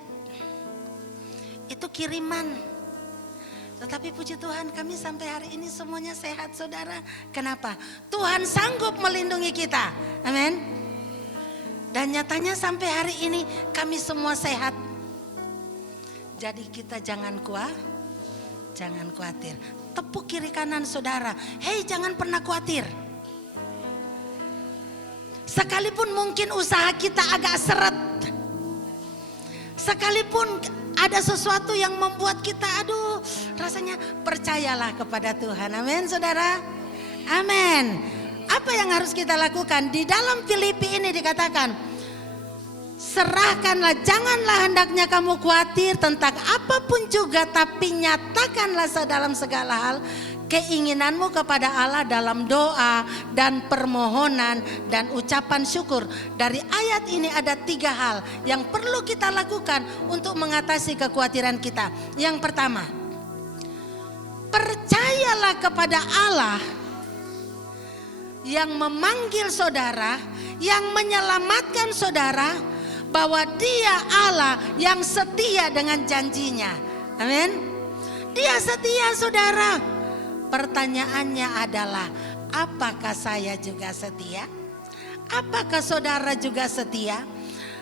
itu kiriman. Tetapi puji Tuhan, kami sampai hari ini semuanya sehat, saudara. Kenapa? Tuhan sanggup melindungi kita. Amin. Dan nyatanya sampai hari ini kami semua sehat. Jadi kita jangan khawatir. Tepuk kiri kanan saudara. Hei, jangan pernah khawatir. Sekalipun mungkin usaha kita agak seret, sekalipun ada sesuatu yang membuat kita rasanya, percayalah kepada Tuhan. Amin saudara. Amin. Apa yang harus kita lakukan? Di dalam Filipi ini dikatakan, serahkanlah, janganlah hendaknya kamu khawatir tentang apapun juga, tapi nyatakanlah dalam segala hal keinginanmu kepada Allah dalam doa dan permohonan dan ucapan syukur. Dari ayat ini ada 3 hal yang perlu kita lakukan untuk mengatasi kekhawatiran kita. Yang pertama, percayalah kepada Allah yang memanggil saudara, yang menyelamatkan saudara, bahwa Dia Allah yang setia dengan janjinya. Amin. Dia setia saudara. Pertanyaannya adalah, apakah saya juga setia? Apakah saudara juga setia?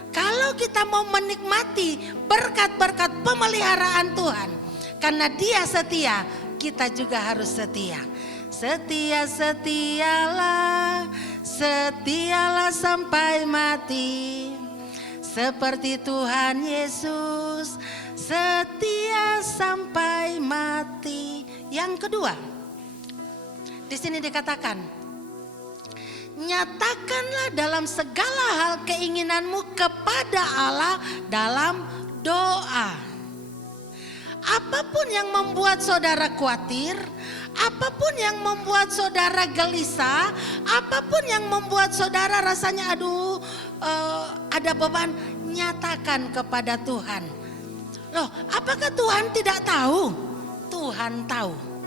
Kalau kita mau menikmati berkat-berkat pemeliharaan Tuhan, karena Dia setia, kita juga harus setia. Setialah sampai mati. Seperti Tuhan Yesus, setia sampai mati. Yang kedua, di sini dikatakan, nyatakanlah dalam segala hal keinginanmu kepada Allah dalam doa. Apapun yang membuat saudara khawatir, apapun yang membuat saudara gelisah, apapun yang membuat saudara rasanya ada beban, nyatakan kepada Tuhan. Loh, apakah Tuhan tidak tahu? Tuhan tahu.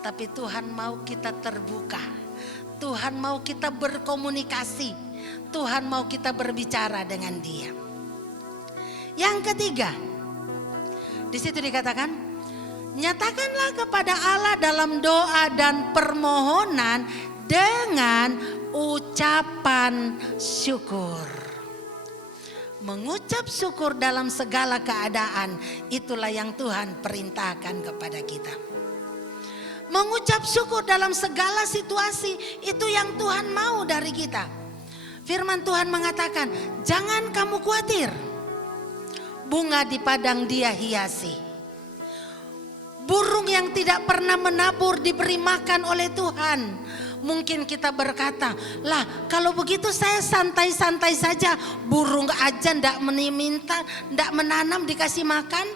Tapi Tuhan mau kita terbuka. Tuhan mau kita berkomunikasi. Tuhan mau kita berbicara dengan Dia. Yang ketiga, di situ dikatakan, nyatakanlah kepada Allah dalam doa dan permohonan dengan ucapan syukur. Mengucap syukur dalam segala keadaan, itulah yang Tuhan perintahkan kepada kita. Mengucap syukur dalam segala situasi, itu yang Tuhan mau dari kita. Firman Tuhan mengatakan, jangan kamu khawatir. Bunga di padang Dia hiasi. Burung yang tidak pernah menabur diberi makan oleh Tuhan. Mungkin kita berkata, lah kalau begitu saya santai-santai saja. Burung aja ndak meminta, ndak menanam dikasih makan.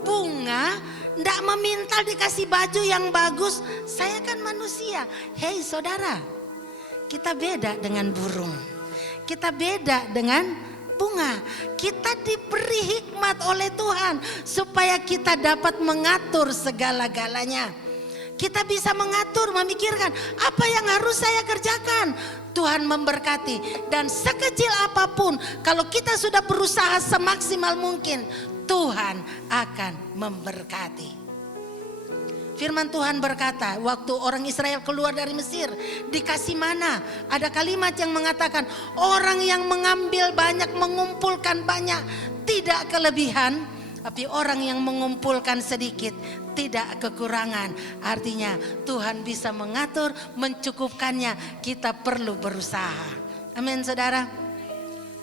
Bunga ndak meminta dikasih baju yang bagus. Saya kan manusia. Hei saudara, kita beda dengan burung. Kita beda dengan bunga. Kita diberi hikmat oleh Tuhan supaya kita dapat mengatur segala-galanya. Kita bisa mengatur, memikirkan apa yang harus saya kerjakan. Tuhan memberkati, dan sekecil apapun kalau kita sudah berusaha semaksimal mungkin, Tuhan akan memberkati. Firman Tuhan berkata, waktu orang Israel keluar dari Mesir, dikasih mana? Ada kalimat yang mengatakan, orang yang mengambil banyak, mengumpulkan banyak, tidak kelebihan, Tapi orang yang mengumpulkan sedikit tidak kekurangan. Artinya Tuhan bisa mengatur, mencukupkannya. Kita perlu berusaha. Amin saudara.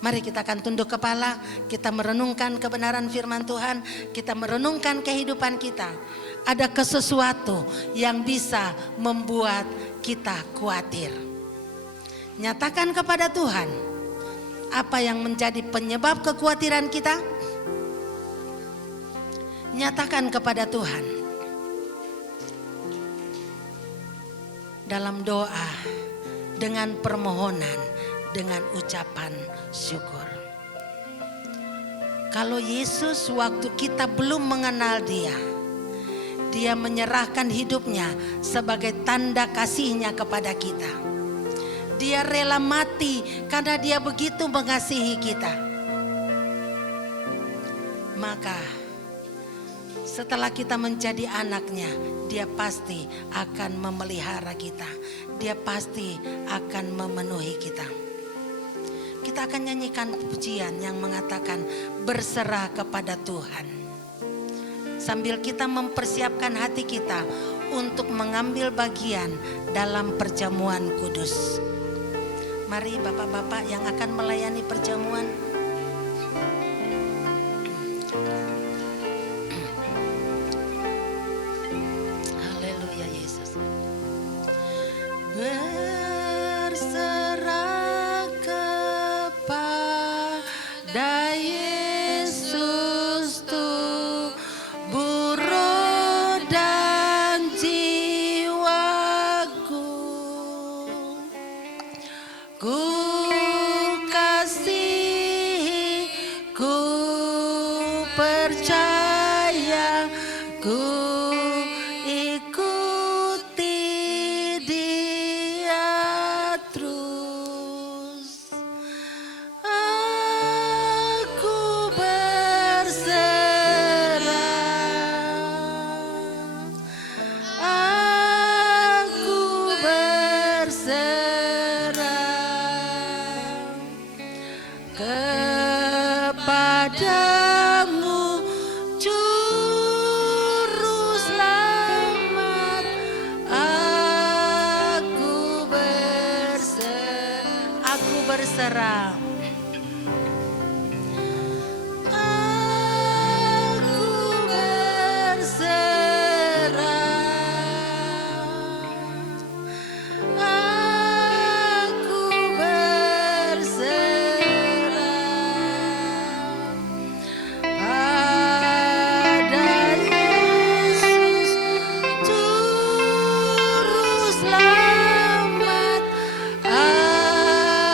Mari kita akan tunduk kepala, kita merenungkan kebenaran firman Tuhan, kita merenungkan kehidupan kita. Ada sesuatu yang bisa membuat kita khawatir. Nyatakan kepada Tuhan, apa yang menjadi penyebab kekhawatiran kita? Nyatakan kepada Tuhan. Dalam doa, dengan permohonan, dengan ucapan syukur. Kalau Yesus waktu kita belum mengenal Dia menyerahkan hidupnya sebagai tanda kasihnya kepada kita. Dia rela mati karena Dia begitu mengasihi kita. Maka setelah kita menjadi anaknya, Dia pasti akan memelihara kita. Dia pasti akan memenuhi kita. Kita akan nyanyikan pujian yang mengatakan berserah kepada Tuhan. Sambil kita mempersiapkan hati kita untuk mengambil bagian dalam perjamuan kudus. Mari bapak-bapak yang akan melayani perjamuan. Haleluya Yesus. Berserah kepada Yesus tubuh, roh dan jiwaku. Ku kasihi, ku percaya, ku ikuti Dia terus. Aku berserah, aku berserah kepadamu, Juru Selamat. Aku berserah, aku berserah. Aku berserah, aku berserah pada Yesus Juru Selamat.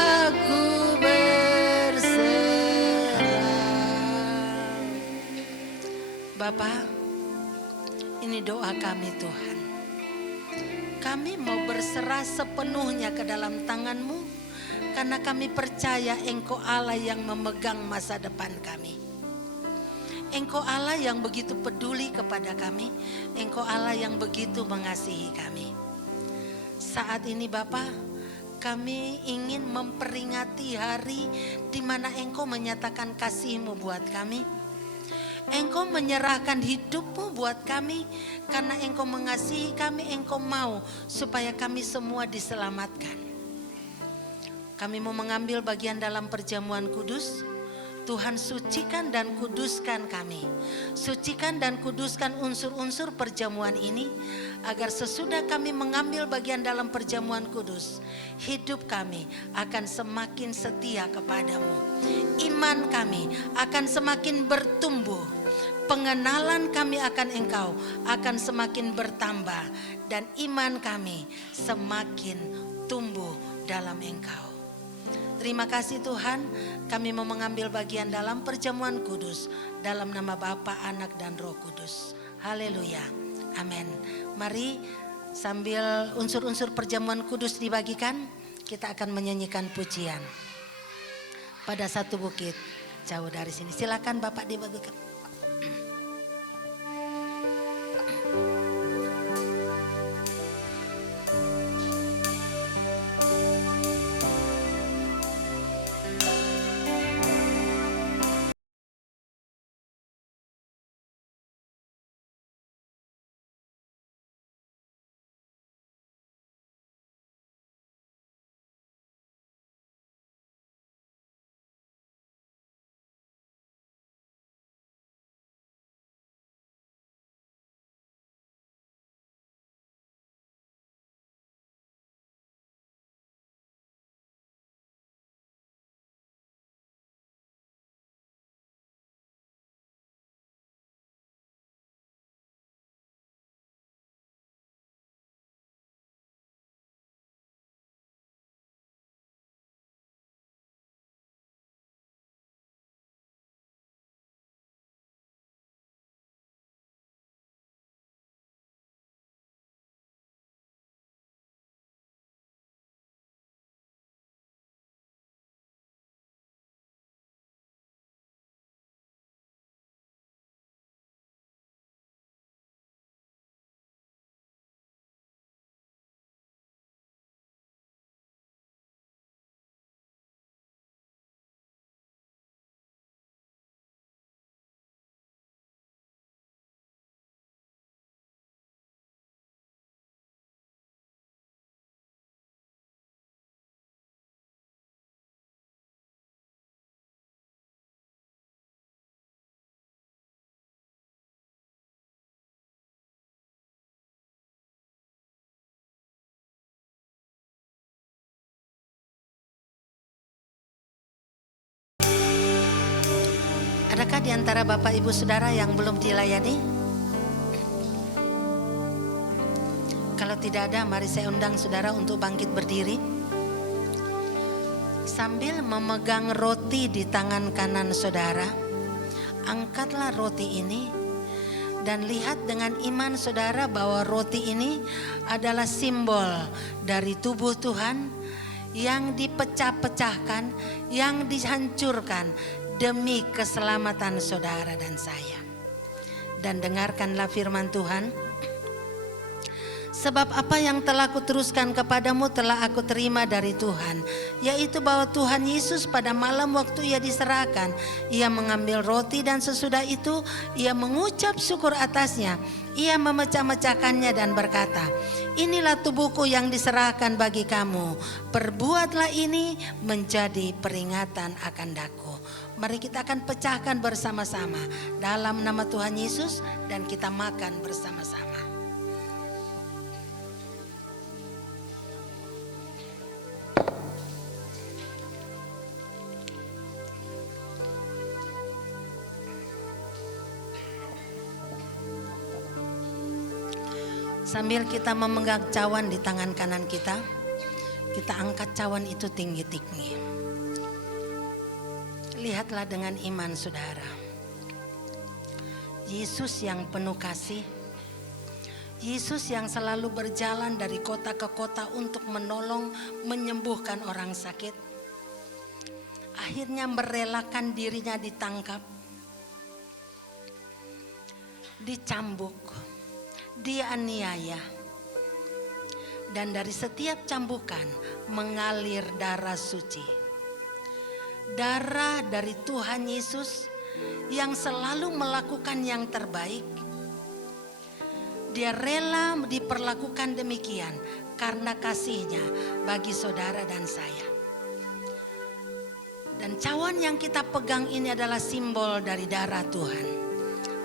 Aku berserah. Bapak, ini doa kami Tuhan. Kami mau berserah sepenuhnya ke dalam tangan-Mu, karena kami percaya Engkau Allah yang memegang masa depan kami. Engkau Allah yang begitu peduli kepada kami. Engkau Allah yang begitu mengasihi kami. Saat ini Bapa, kami ingin memperingati hari di mana Engkau menyatakan kasih-Mu buat kami. Engkau menyerahkan hidup-Mu buat kami, karena Engkau mengasihi kami. Engkau mau supaya kami semua diselamatkan. Kami mau mengambil bagian dalam perjamuan kudus. Tuhan, sucikan dan kuduskan kami. Sucikan dan kuduskan unsur-unsur perjamuan ini, agar sesudah kami mengambil bagian dalam perjamuan kudus, hidup kami akan semakin setia kepadamu. Iman kami akan semakin bertumbuh. Pengenalan kami akan Engkau akan semakin bertambah. Dan iman kami semakin tumbuh dalam Engkau. Terima kasih Tuhan, kami mau mengambil bagian dalam perjamuan kudus dalam nama Bapa, Anak dan Roh Kudus. Haleluya. Amin. Mari sambil unsur-unsur perjamuan kudus dibagikan, kita akan menyanyikan pujian. Pada satu bukit jauh dari sini. Silakan Bapak dibagikan. Adakah di antara Bapak Ibu Saudara yang belum dilayani? Kalau tidak ada, mari saya undang saudara untuk bangkit berdiri. Sambil memegang roti di tangan kanan saudara, angkatlah roti ini dan lihat dengan iman saudara bahwa roti ini adalah simbol dari tubuh Tuhan yang dipecah-pecahkan, yang dihancurkan demi keselamatan saudara dan saya. Dan dengarkanlah firman Tuhan. Sebab apa yang telah kuteruskan kepadamu telah aku terima dari Tuhan, yaitu bahwa Tuhan Yesus pada malam waktu ia diserahkan, ia mengambil roti dan sesudah itu ia mengucap syukur atasnya. Ia memecah-mecahkannya dan berkata, inilah tubuhku yang diserahkan bagi kamu. Perbuatlah ini menjadi peringatan akan daku. Mari kita akan pecahkan bersama-sama dalam nama Tuhan Yesus dan kita makan bersama-sama. Sambil kita memegang cawan di tangan kanan kita angkat cawan itu tinggi-tinggi. Lihatlah dengan iman saudara. Yesus yang penuh kasih, Yesus yang selalu berjalan dari kota ke kota untuk menolong, menyembuhkan orang sakit, akhirnya merelakan dirinya ditangkap, dicambuk, dianiaya, dan dari setiap cambukan mengalir darah suci. Darah dari Tuhan Yesus yang selalu melakukan yang terbaik. Dia rela diperlakukan demikian karena kasihnya bagi saudara dan saya. Dan cawan yang kita pegang ini adalah simbol dari darah Tuhan.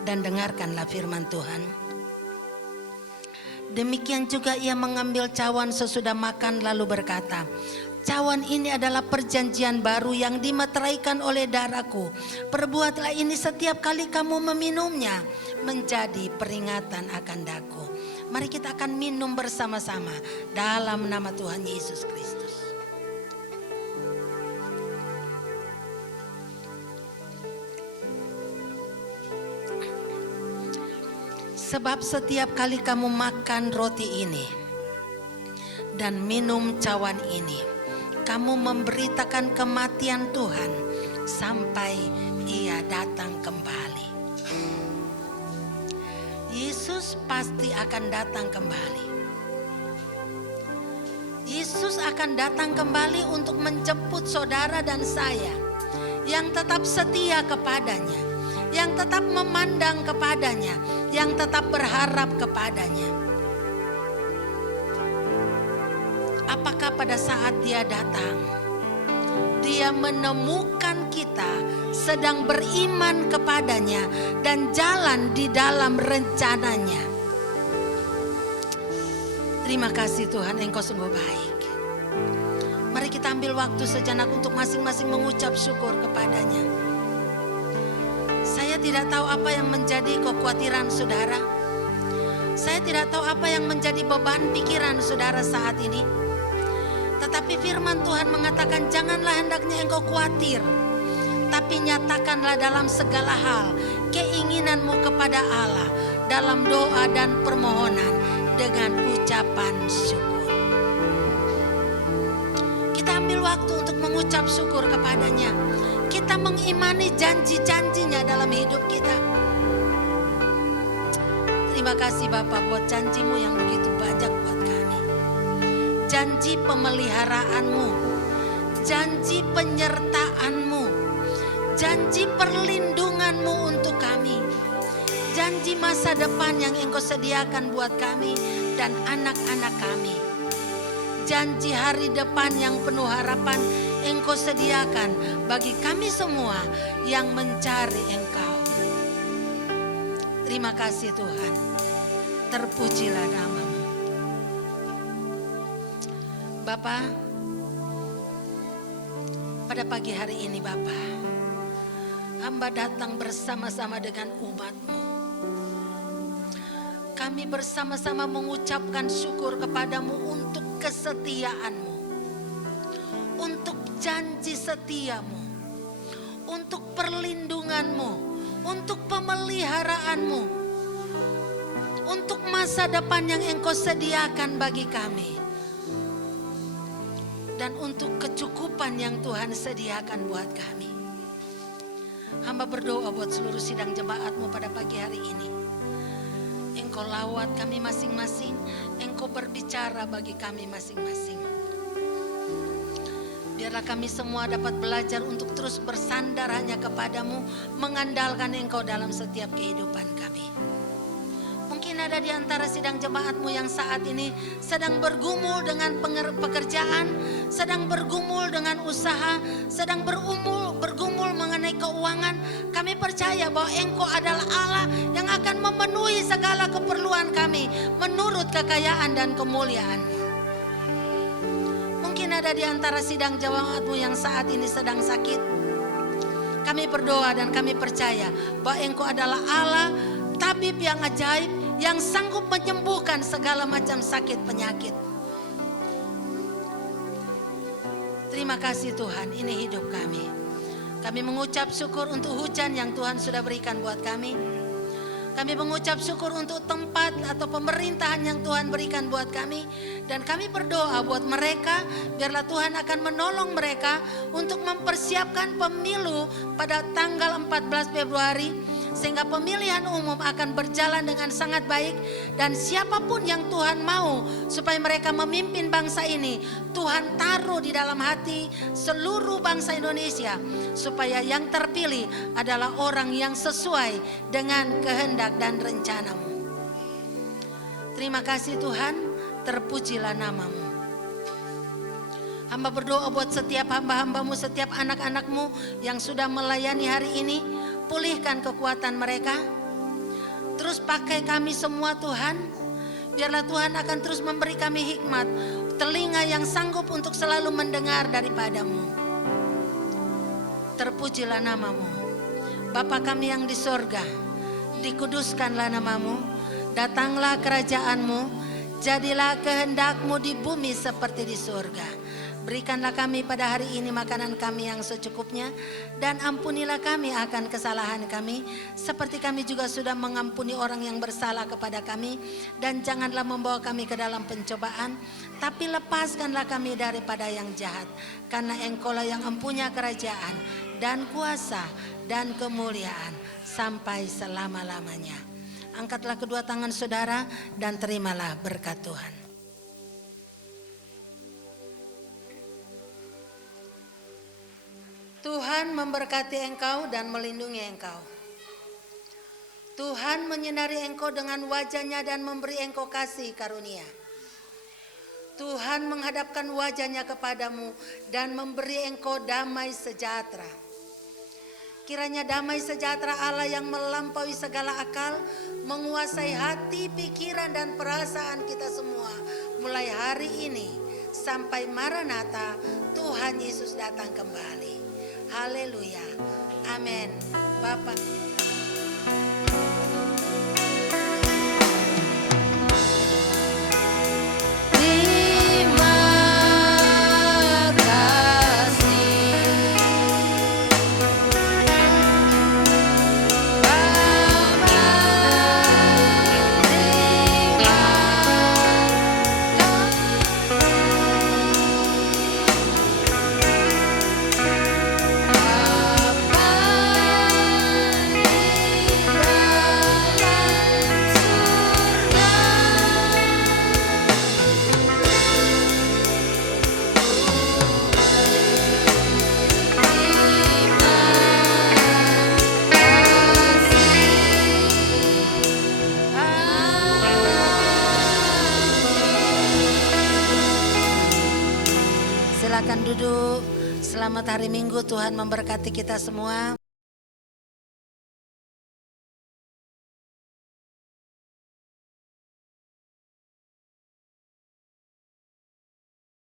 Dan dengarkanlah firman Tuhan. Demikian juga ia mengambil cawan sesudah makan lalu berkata, cawan ini adalah perjanjian baru yang dimeteraikan oleh darahku. Perbuatlah ini setiap kali kamu meminumnya menjadi peringatan akan daku. Mari kita akan minum bersama-sama dalam nama Tuhan Yesus Kristus. Sebab setiap kali kamu makan roti ini dan minum cawan ini, kamu memberitakan kematian Tuhan sampai ia datang kembali. Yesus pasti akan datang kembali. Yesus akan datang kembali untuk menjemput saudara dan saya yang tetap setia kepadanya, yang tetap memandang kepadanya, yang tetap berharap kepadanya. Apakah pada saat dia datang, dia menemukan kita sedang beriman kepadanya dan jalan di dalam rencananya. Terima kasih Tuhan, Engkau sungguh baik. Mari kita ambil waktu sejenak untuk masing-masing mengucap syukur kepadanya. Saya tidak tahu apa yang menjadi kekhawatiran saudara. Saya tidak tahu apa yang menjadi beban pikiran saudara saat ini. Tetapi firman Tuhan mengatakan janganlah hendaknya engkau khawatir, tapi nyatakanlah dalam segala hal keinginanmu kepada Allah dalam doa dan permohonan dengan ucapan syukur. Kita ambil waktu untuk mengucap syukur kepadanya. Kita mengimani janji-janjinya dalam hidup kita. Terima kasih Bapa buat janjimu yang begitu banyak buat kami. Janji pemeliharaanmu, janji penyertaanmu, janji perlindunganmu untuk kami, janji masa depan yang engkau sediakan buat kami dan anak-anak kami, janji hari depan yang penuh harapan engkau sediakan bagi kami semua yang mencari engkau. Terima kasih Tuhan, terpujilah namamu. Bapa, pada pagi hari ini Bapa, hamba datang bersama-sama dengan umat-Mu. Kami bersama-sama mengucapkan syukur kepadamu untuk kesetiaan-Mu, untuk janji setia-Mu, untuk perlindungan-Mu, untuk pemeliharaan-Mu, untuk masa depan yang Engkau sediakan bagi kami, dan untuk kecukupan yang Tuhan sediakan buat kami. Hamba berdoa buat seluruh sidang jemaat-Mu pada pagi hari ini. Engkau lawat kami masing-masing, Engkau berbicara bagi kami masing-masing. Biarlah kami semua dapat belajar untuk terus bersandar hanya kepadamu, mengandalkan Engkau dalam setiap kehidupan kami. Mungkin ada di antara sidang jemaat-Mu yang saat ini sedang bergumul dengan pekerjaan, sedang bergumul dengan usaha, sedang bergumul mengenai keuangan. Kami percaya bahwa Engkau adalah Allah yang akan memenuhi segala keperluan kami menurut kekayaan dan kemuliaan-Mu. Mungkin ada di antara sidang jemaat-Mu yang saat ini sedang sakit. Kami berdoa dan kami percaya bahwa Engkau adalah Allah, tabib yang ajaib, yang sanggup menyembuhkan segala macam sakit penyakit. Terima kasih Tuhan, ini hidup kami. Kami mengucap syukur untuk hujan yang Tuhan sudah berikan buat kami. Kami mengucap syukur untuk tempat atau pemerintahan yang Tuhan berikan buat kami. Dan kami berdoa buat mereka, biarlah Tuhan akan menolong mereka untuk mempersiapkan pemilu pada tanggal 14 Februari. Sehingga pemilihan umum akan berjalan dengan sangat baik. Dan siapapun yang Tuhan mau supaya mereka memimpin bangsa ini, Tuhan taruh di dalam hati seluruh bangsa Indonesia, supaya yang terpilih adalah orang yang sesuai dengan kehendak dan rencana-Mu. Terima kasih Tuhan, terpujilah nama-Mu. Hamba berdoa buat setiap hamba-hamba-Mu, setiap anak-anak-Mu yang sudah melayani hari ini. Pulihkan kekuatan mereka. Terus pakai kami semua Tuhan. Biarlah Tuhan akan terus memberi kami hikmat, telinga yang sanggup untuk selalu mendengar daripada-Mu. Terpujilah nama-Mu. Bapa kami yang di sorga, dikuduskanlah nama-Mu. Datanglah kerajaan-Mu. Jadilah kehendak-Mu di bumi seperti di sorga. Berikanlah kami pada hari ini makanan kami yang secukupnya, dan ampunilah kami akan kesalahan kami, seperti kami juga sudah mengampuni orang yang bersalah kepada kami. Dan janganlah membawa kami ke dalam pencobaan, tapi lepaskanlah kami daripada yang jahat. Karena Engkau-lah yang mempunyai kerajaan dan kuasa dan kemuliaan sampai selama-lamanya. Angkatlah kedua tangan saudara dan terimalah berkat Tuhan. Tuhan memberkati engkau dan melindungi engkau. Tuhan menyinari engkau dengan wajah-Nya dan memberi engkau kasih karunia. Tuhan menghadapkan wajah-Nya kepadamu dan memberi engkau damai sejahtera. Kiranya damai sejahtera Allah yang melampaui segala akal menguasai hati, pikiran, dan perasaan kita semua mulai hari ini sampai Maranatha, Tuhan Yesus datang kembali. Haleluya, amin. Bapak. Silakan duduk. Selamat hari Minggu, Tuhan memberkati kita semua.